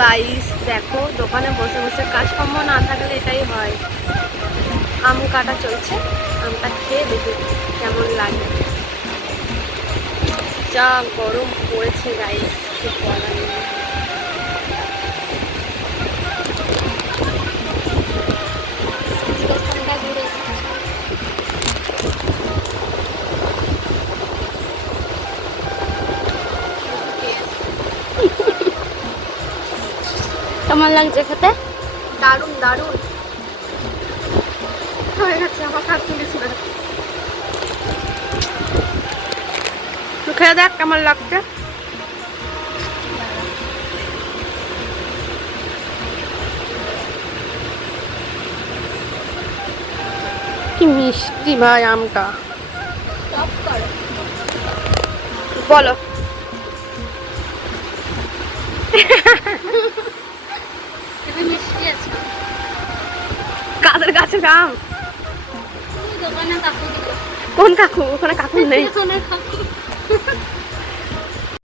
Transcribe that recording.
Guys দেখো, দোকানে বসে বসে কাজকর্ম না থাকলে এটাই হয়। আম কাটা চলছে, আমটা খেয়ে দেখি কেমন লাগে। যা গরম পড়েছে গাইস, কিছু বলার নেই। কেমন লাগছে খেতে? দারুণ দারুণ হয়ে গেছে, আমার হাত তুলিস না। তুই খেয়ে দেখ কেমন লাগছে। কি মিষ্টি ভাই আমটা, বলো। মিষ্টি আছে। কাদের গাছের আম? দোকানে কাকু দিল। কোন কাকু? ওখানে কাকু নেই। ওখানে কাকু